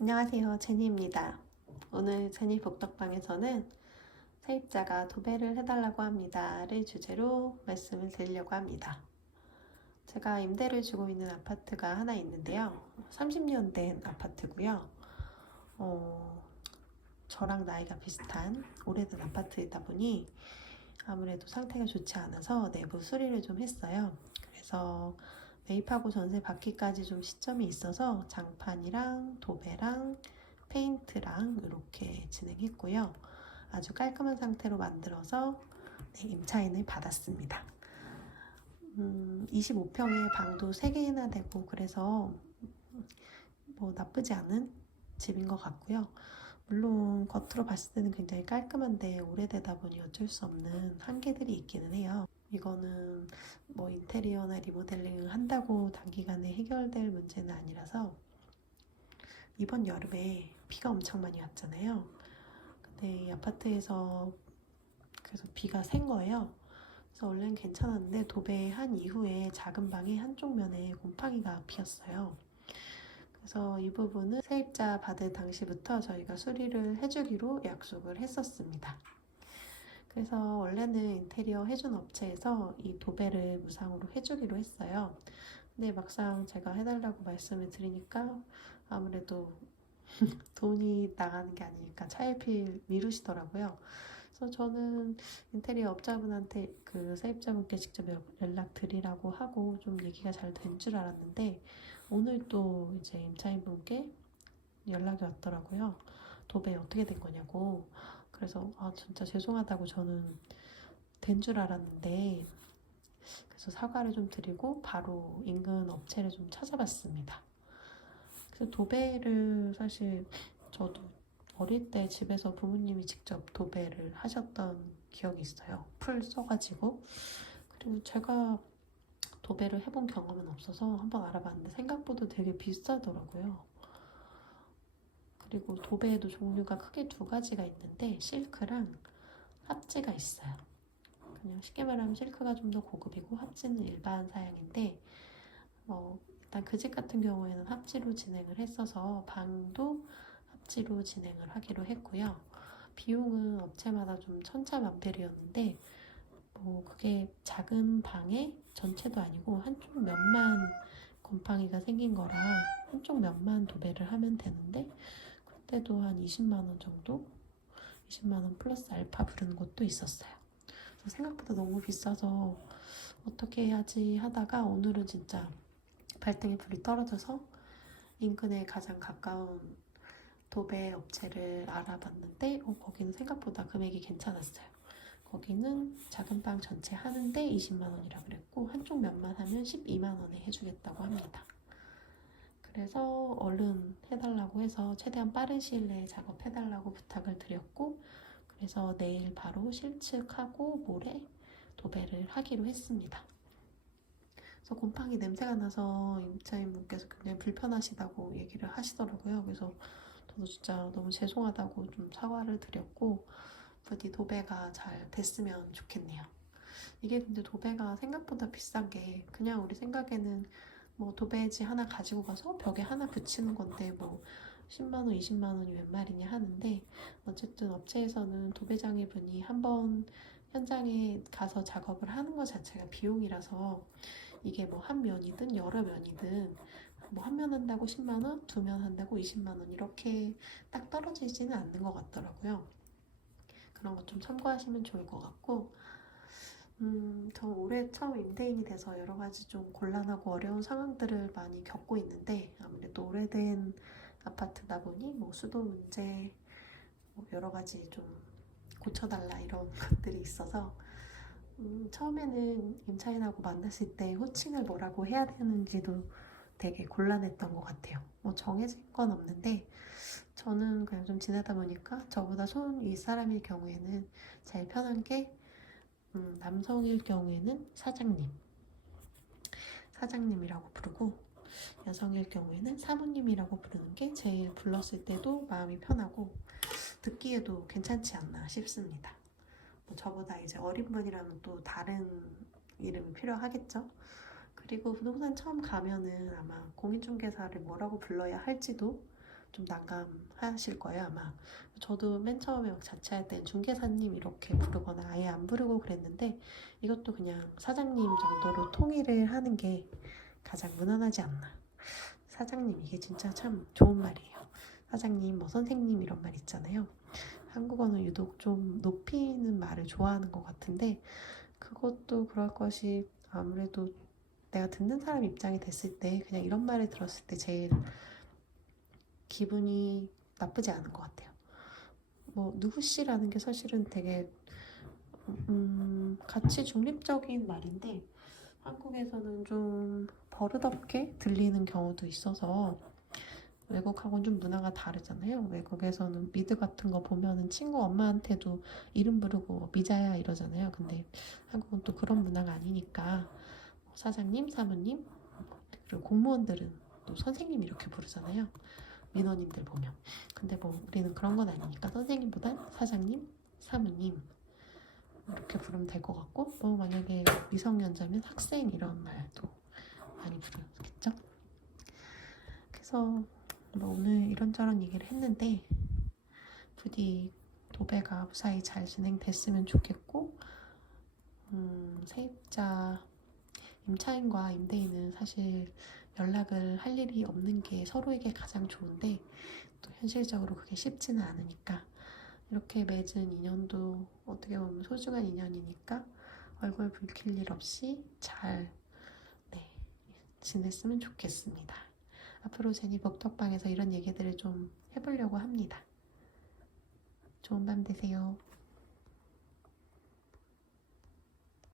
안녕하세요, 제니입니다. 오늘 제니 복덕방에서는 세입자가 도배를 해달라고 합니다를 주제로 말씀을 드리려고 합니다. 제가 임대를 주고 있는 아파트가 하나 있는데요. 30년 된 아파트고요. 저랑 나이가 비슷한 오래된 아파트이다 보니 아무래도 상태가 좋지 않아서 내부 수리를 좀 했어요. 그래서 매입하고 전세 받기까지 좀 시점이 있어서 장판이랑 도배랑 페인트랑 이렇게 진행했고요. 아주 깔끔한 상태로 만들어서 임차인을 받았습니다. 25평에 방도 3개나 되고 그래서 뭐 나쁘지 않은 집인 것 같고요. 물론 겉으로 봤을 때는 굉장히 깔끔한데 오래되다 보니 어쩔 수 없는 한계들이 있기는 해요. 이거는 뭐 인테리어나 리모델링을 한다고 단기간에 해결될 문제는 아니라서 이번 여름에 비가 엄청 많이 왔잖아요. 근데 이 아파트에서 그래서 비가 샌 거예요. 그래서 원래는 괜찮았는데 도배한 이후에 작은 방의 한쪽 면에 곰팡이가 피었어요. 그래서 이 부분은 세입자 받을 당시부터 저희가 수리를 해주기로 약속을 했었습니다. 그래서 원래는 인테리어 해준 업체에서 이 도배를 무상으로 해주기로 했어요. 근데 막상 제가 해달라고 말씀을 드리니까 아무래도 돈이 나가는 게 아니니까 차일피일 미루시더라고요. 그래서 저는 인테리어 업자분한테 그 세입자분께 직접 연락 드리라고 하고 좀 얘기가 잘 된 줄 알았는데 오늘 또 이제 임차인분께 연락이 왔더라고요. 도배 어떻게 된 거냐고. 그래서 진짜 죄송하다고 저는 된 줄 알았는데 그래서 사과를 좀 드리고 바로 인근 업체를 좀 찾아봤습니다. 그래서 도배를 사실 저도 어릴 때 집에서 부모님이 직접 도배를 하셨던 기억이 있어요. 풀 써가지고. 그리고 제가 도배를 해본 경험은 없어서 한번 알아봤는데 생각보다 되게 비싸더라고요. 그리고 도배에도 종류가 크게 2가지가 있는데 실크랑 합지가 있어요. 그냥 쉽게 말하면 실크가 좀 더 고급이고 합지는 일반 사양인데 일단 그 집 같은 경우에는 합지로 진행을 했어서 방도 합지로 진행을 하기로 했고요. 비용은 업체마다 좀 천차만별이었는데 그게 작은 방에 전체도 아니고 한쪽 면만 곰팡이가 생긴 거라 한쪽 면만 도배를 하면 되는데 그때도 한 20만 원 정도? 20만 원 플러스 알파 부르는 곳도 있었어요. 그래서 생각보다 너무 비싸서 어떻게 해야지 하다가 오늘은 진짜 발등에 불이 떨어져서 인근에 가장 가까운 도배 업체를 알아봤는데 거기는 생각보다 금액이 괜찮았어요. 거기는 작은 방 전체 하는데 20만 원이라 그랬고 한쪽 면만 하면 12만 원에 해주겠다고 합니다. 그래서 얼른 해달라고 해서 최대한 빠른 시일 내에 작업해달라고 부탁을 드렸고 그래서 내일 바로 실측하고 모레 도배를 하기로 했습니다. 그래서 곰팡이 냄새가 나서 임차인분께서 굉장히 불편하시다고 얘기를 하시더라고요. 그래서 저도 진짜 너무 죄송하다고 좀 사과를 드렸고 부디 도배가 잘 됐으면 좋겠네요. 이게 근데 도배가 생각보다 비싼 게 그냥 우리 생각에는 뭐 도배지 하나 가지고 가서 벽에 하나 붙이는 건데 뭐 10만 원, 20만 원이 웬 말이냐 하는데 어쨌든 업체에서는 도배장애분이 한번 현장에 가서 작업을 하는 것 자체가 비용이라서 이게 뭐 한 면이든 여러 면이든 뭐 한 면 한다고 10만 원, 2면 한다고 20만 원 이렇게 딱 떨어지지는 않는 것 같더라고요. 그런 것 좀 참고하시면 좋을 것 같고 저 올해 처음 임대인이 돼서 여러 가지 좀 곤란하고 어려운 상황들을 많이 겪고 있는데 아무래도 오래된 아파트다 보니 뭐 수도 문제, 뭐 여러 가지 좀 고쳐달라 이런 것들이 있어서 처음에는 임차인하고 만났을 때 호칭을 뭐라고 해야 되는지도 되게 곤란했던 것 같아요. 뭐 정해진 건 없는데 저는 그냥 좀 지내다 보니까 저보다 손 윗사람일 경우에는 제일 편한 게 남성일 경우에는 사장님이라고 부르고 여성일 경우에는 사모님이라고 부르는 게 제일 불렀을 때도 마음이 편하고 듣기에도 괜찮지 않나 싶습니다. 뭐 저보다 이제 어린 분이라면 또 다른 이름이 필요하겠죠. 그리고 부동산 처음 가면은 아마 공인중개사를 뭐라고 불러야 할지도 좀 난감하실 거예요, 아마. 저도 맨 처음에 막 자취할 땐 중개사님 이렇게 부르거나 아예 안 부르고 그랬는데 이것도 그냥 사장님 정도로 통일을 하는 게 가장 무난하지 않나. 사장님, 이게 진짜 참 좋은 말이에요. 사장님, 뭐 선생님 이런 말 있잖아요. 한국어는 유독 좀 높이는 말을 좋아하는 것 같은데 그것도 그럴 것이 아무래도 내가 듣는 사람 입장이 됐을 때 그냥 이런 말을 들었을 때 제일 기분이 나쁘지 않은 것 같아요. 뭐 누구씨라는 게 사실은 되게 가치 중립적인 말인데 한국에서는 좀 버릇없게 들리는 경우도 있어서 외국하고는 좀 문화가 다르잖아요. 외국에서는 미드 같은 거 보면은 친구 엄마한테도 이름 부르고 미자야 이러잖아요. 근데 한국은 또 그런 문화가 아니니까 사장님, 사모님, 그리고 공무원들은 또 선생님 이렇게 부르잖아요. 민원인들 보면. 근데 뭐 우리는 그런 건 아니니까 선생님보단 사장님, 사모님 이렇게 부르면 될 것 같고 뭐 만약에 미성년자면 학생 이런 말도 많이 부르겠죠. 그래서 뭐 오늘 이런저런 얘기를 했는데 부디 도배가 무사히 잘 진행됐으면 좋겠고 세입자 임차인과 임대인은 사실 연락을 할 일이 없는 게 서로에게 가장 좋은데 또 현실적으로 그게 쉽지는 않으니까 이렇게 맺은 인연도 어떻게 보면 소중한 인연이니까 얼굴 붉힐 일 없이 잘 네, 지냈으면 좋겠습니다. 앞으로 제니 복덕방에서 이런 얘기들을 좀 해보려고 합니다. 좋은 밤 되세요.